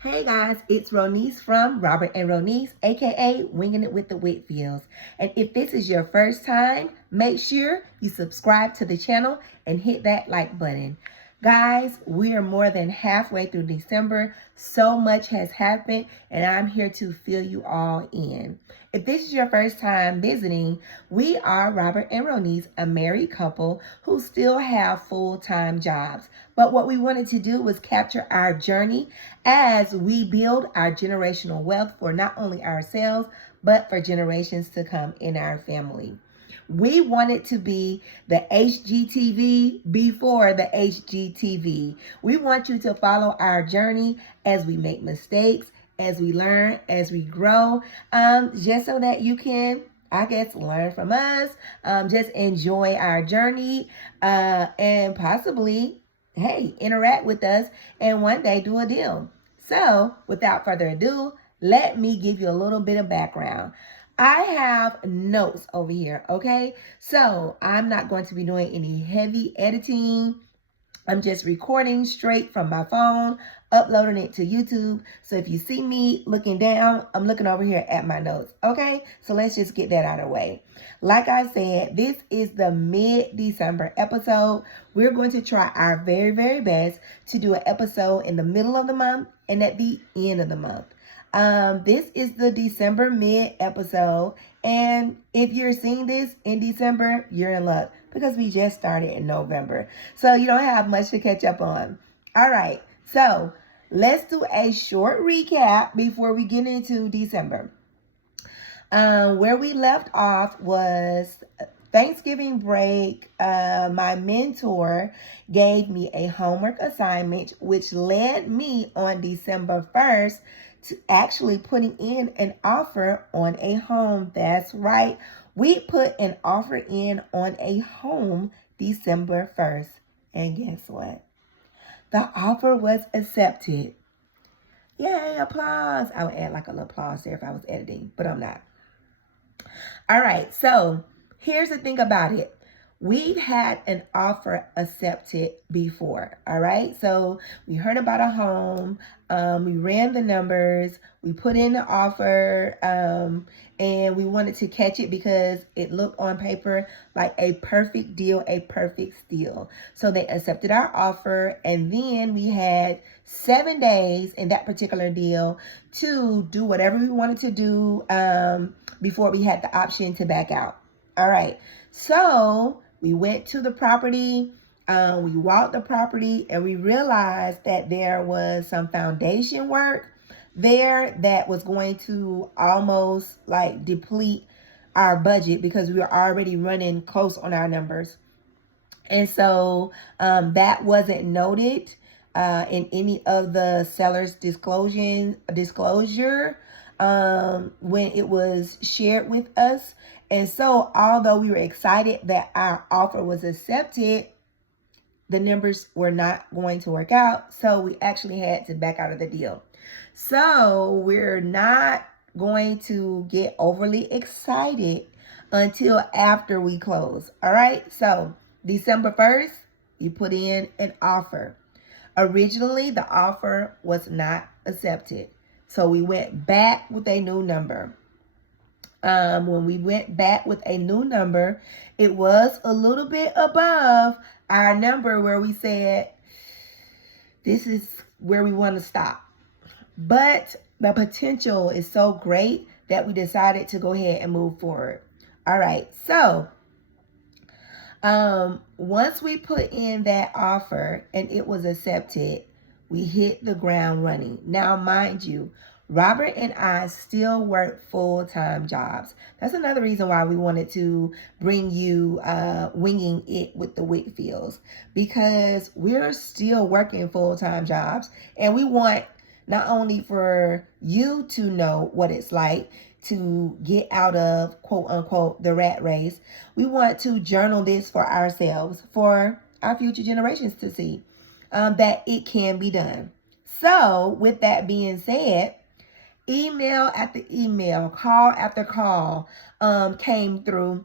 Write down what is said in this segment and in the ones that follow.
Hey guys, it's Ronice from Robert and Ronice, aka Winging It with the Whitfields. And if this is your first time, make sure you subscribe to the channel and hit that like button. Guys, we are more than halfway through December. So much has happened, and I'm here to fill you all in. If this is your first time visiting, we are Robert and Ronice, a married couple who still have full-time jobs. But what we wanted to do was capture our journey as we build our generational wealth for not only ourselves, but for generations to come in our family. We wanted to be the HGTV before the HGTV. We want you to follow our journey as we make mistakes, as we learn, as we grow, just so that you can, I guess, learn from us, just enjoy our journey, and possibly, hey, interact with us and one day do a deal. So, without further ado, let me give you a little bit of background. I have notes over here, okay? So I'm not going to be doing any heavy editing. I'm just recording straight from my phone, uploading it to YouTube. So if you see me looking down, I'm looking over here at my notes, okay? So let's just get that out of the way. Like I said, this is the mid-December episode. We're going to try our very, very best to do an episode in the middle of the month and at the end of the month. This is the December mid episode, and if you're seeing this in December, you're in luck because we just started in November, so you don't have much to catch up on. All right, so let's do a short recap before we get into December. Where we left off was Thanksgiving break. My mentor gave me a homework assignment, which led me on December 1st to actually putting in an offer on a home. That's right. We put an offer in on a home December 1st. And guess what? The offer was accepted. Yay, applause. I would add like a little applause there if I was editing, but I'm not. All right, so here's the thing about it. We've had an offer accepted before, all right? So we heard about a home, we ran the numbers, we put in the offer, and we wanted to catch it because it looked on paper like a perfect deal, a perfect steal. So they accepted our offer, and then we had 7 days in that particular deal to do whatever we wanted to do before we had the option to back out. All right, so we went to the property, we walked the property, and we realized that there was some foundation work there that was going to almost like deplete our budget because we were already running close on our numbers. And so that wasn't noted in any of the seller's disclosure when it was shared with us. And so although we were excited that our offer was accepted, the numbers were not going to work out. So we actually had to back out of the deal. So we're not going to get overly excited until after we close. All right. So December 1st, you put in an offer. Originally, the offer was not accepted. So we went back with a new number. When we went back with a new number, it was a little bit above our number where we said, this is where we want to stop. But the potential is so great that we decided to go ahead and move forward. All right, so once we put in that offer and it was accepted, we hit the ground running. Now, mind you, Robert and I still work full-time jobs. That's another reason why we wanted to bring you Winging It with the Whitfields, because we're still working full-time jobs, and we want not only for you to know what it's like to get out of, quote unquote, the rat race, we want to journal this for ourselves, for our future generations to see that it can be done. So with that being said, email after email, call after call came through,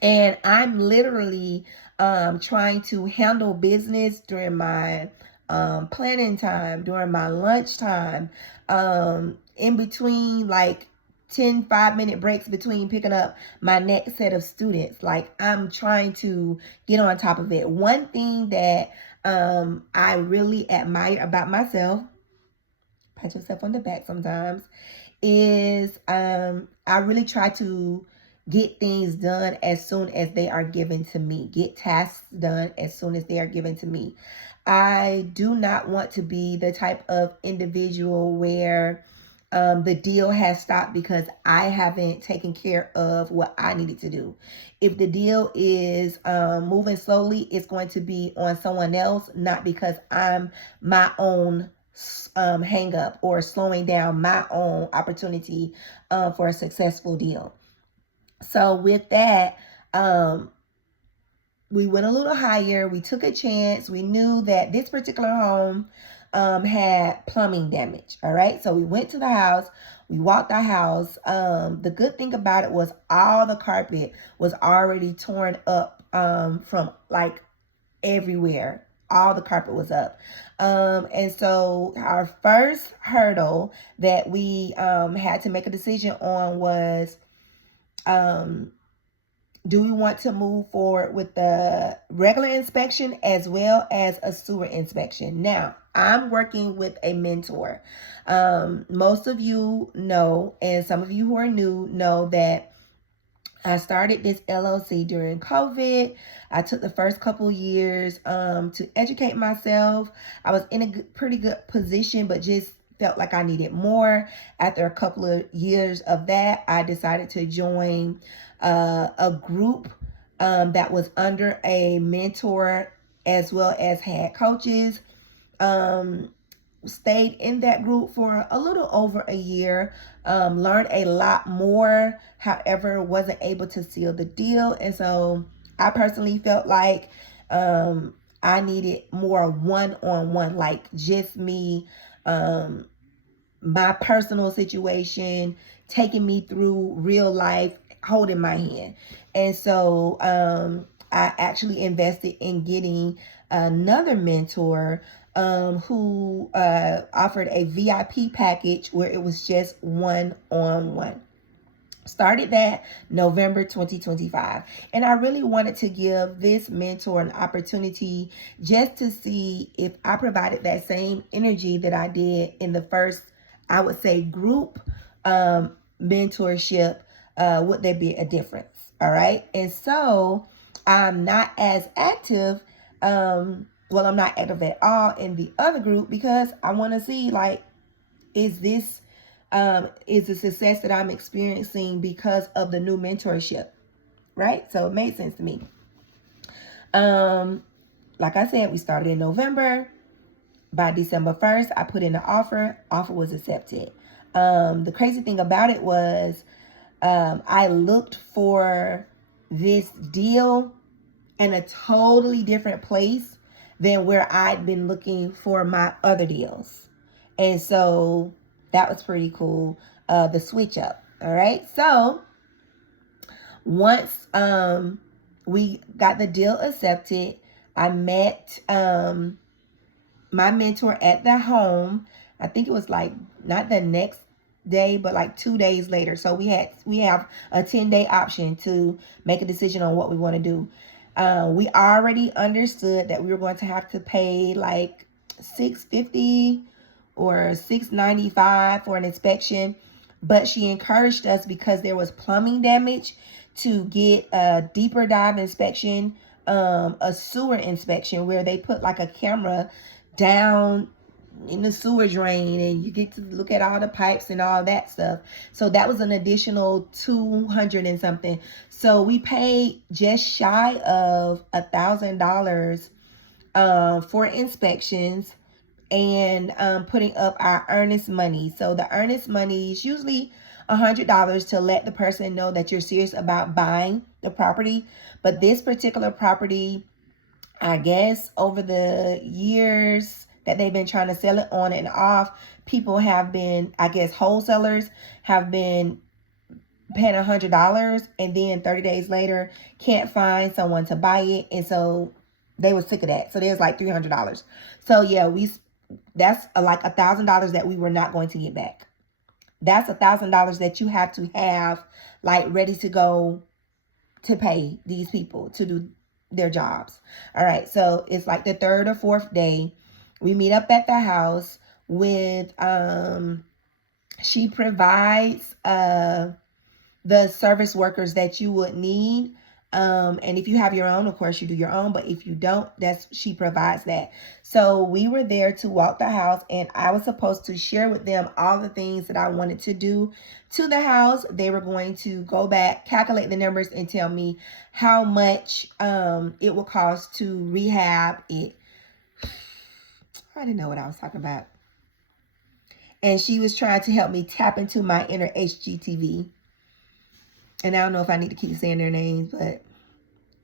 and I'm literally trying to handle business during my planning time, during my lunchtime, in between like 10 5-minute breaks between picking up my next set of students. Like, I'm trying to get on top of it. One thing that I really admire about myself, pat yourself on the back sometimes, is I really try to get things done as soon as they are given to me. Get tasks done as soon as they are given to me. I do not want to be the type of individual where the deal has stopped because I haven't taken care of what I needed to do. If the deal is moving slowly, it's going to be on someone else, not because I'm my own hang up or slowing down my own opportunity for a successful deal. So with that, we went a little higher. We took a chance. We knew that this particular home had plumbing damage. All right. So we went to the house. We walked the house. The good thing about it was all the carpet was already torn up from like everywhere. All the carpet was up. And so our first hurdle that we had to make a decision on was, do we want to move forward with the regular inspection as well as a sewer inspection? Now, I'm working with a mentor. Most of you know, and some of you who are new know that I started this LLC during COVID. I took the first couple years to educate myself. I was in a pretty good position, but just felt like I needed more. After a couple of years of that, I decided to join a group that was under a mentor as well as had coaches. Stayed in that group for a little over a year, learned a lot more, however, wasn't able to seal the deal. And so I personally felt like I needed more one-on-one, like just me, my personal situation, taking me through real life, holding my hand. And so I actually invested in getting another mentor who offered a VIP package where it was just one-on-one. Started that November 2025. And I really wanted to give this mentor an opportunity just to see if I provided that same energy that I did in the first, I would say, group mentorship. Would there be a difference? All right. And so I'm not as active. Well, I'm not active at all in the other group because I want to see, like, is this is the success that I'm experiencing because of the new mentorship, right? So it made sense to me. Like I said, we started in November. By December 1st, I put in the offer. Offer was accepted. The crazy thing about it was I looked for this deal in a totally different place than where I'd been looking for my other deals. And so that was pretty cool, the switch up. All right. So once we got the deal accepted, I met my mentor at the home. I think it was like not the next day, but like 2 days later. So we have a 10-day option to make a decision on what we want to do. We already understood that we were going to have to pay like $650 or $695 for an inspection, but she encouraged us, because there was plumbing damage, to get a deeper dive inspection, a sewer inspection where they put like a camera down in the sewer drain and you get to look at all the pipes and all that stuff. So that was an additional $200 and something. So we paid just shy of $1,000 for inspections and putting up our earnest money. So the earnest money is usually $100 to let the person know that you're serious about buying the property. But this particular property, I guess over the years that they've been trying to sell it on and off, people have been, I guess wholesalers have been paying $100 and then 30 days later can't find someone to buy it. And so They were sick of that. So there's like $300. So yeah, that's like $1,000 that we were not going to get back. That's $1,000 that you have to have like ready to go to pay these people to do their jobs. All right. So it's like the third or fourth day. We meet up at the house with, she provides, the service workers that you would need. And if you have your own, of course you do your own, but if you don't, she provides that. So we were there to walk the house, and I was supposed to share with them all the things that I wanted to do to the house. They were going to go back, calculate the numbers, and tell me how much it would cost to rehab it. I didn't know what I was talking about. And she was trying to help me tap into my inner HGTV. And I don't know if I need to keep saying their names, but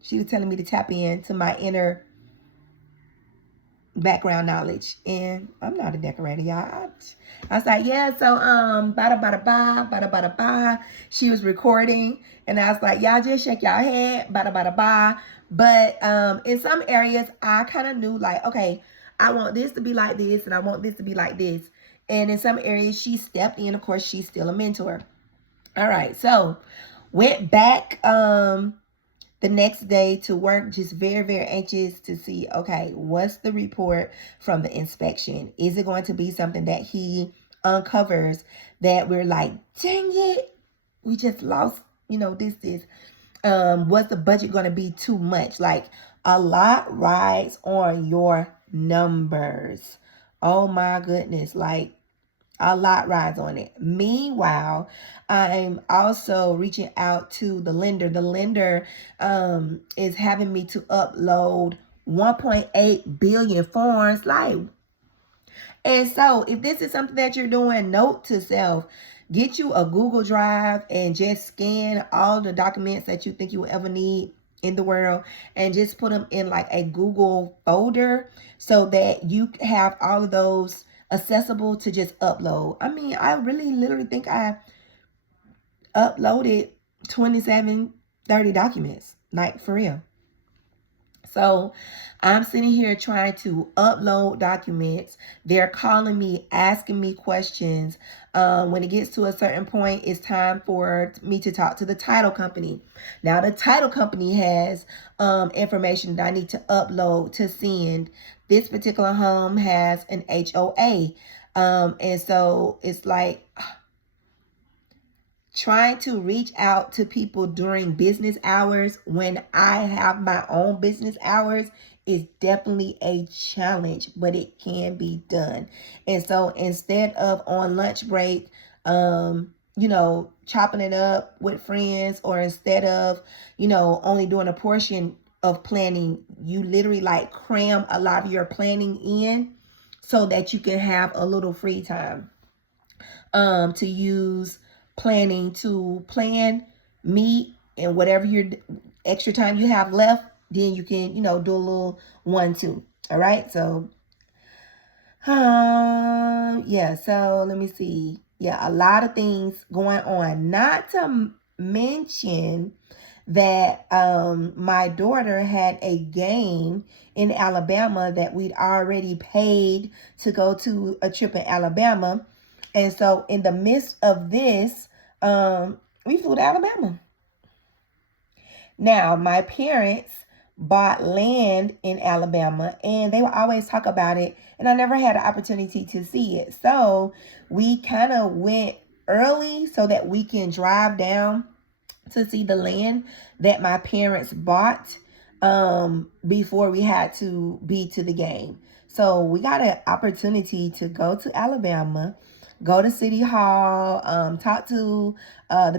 she was telling me to tap into my inner background knowledge. And I'm not a decorator, y'all. I was like, yeah, so bada bada ba, bada bada ba. She was recording, and I was like, y'all just shake y'all head, bada bada ba. But in some areas, I kind of knew like, okay, I want this to be like this, and I want this to be like this. And in some areas, she stepped in. Of course, she's still a mentor. All right, so went back the next day to work, just very, very anxious to see, okay, what's the report from the inspection? Is it going to be something that he uncovers that we're like, dang it, we just lost, this. Was the budget going to be too much? Like, a lot rides on your numbers. Oh my goodness, like, a lot rides on it. Meanwhile, I'm also reaching out to the lender. The lender is having me to upload 1.8 billion forms. And so if this is something that you're doing, note to self, get you a Google Drive and just scan all the documents that you think you will ever need in the world, and just put them in like a Google folder so that you have all of those accessible to just upload. I mean, I really literally think I uploaded 27, 30 documents, like for real. So I'm sitting here trying to upload documents. They're calling me, asking me questions. When it gets to a certain point, it's time for me to talk to the title company. Now, the title company has information that I need to upload to send. This particular home has an HOA. And so it's like trying to reach out to people during business hours when I have my own business hours is definitely a challenge, but it can be done. And so instead of on lunch break, chopping it up with friends, or instead of, only doing a portion of planning, you literally like cram a lot of your planning in so that you can have a little free time to use planning to plan, meet, and whatever your extra time you have left, then you can, do a little 1-2. All right. So, yeah. So let me see. Yeah. A lot of things going on, not to mention that my daughter had a game in Alabama that we'd already paid to go to a trip in Alabama. And so in the midst of this, we flew to Alabama. Now, my parents bought land in Alabama, and they would always talk about it, and I never had an opportunity to see it. So we kind of went early so that we can drive down to see the land that my parents bought before we had to be to the game. So we got an opportunity to go to Alabama, go to City Hall, talk to the people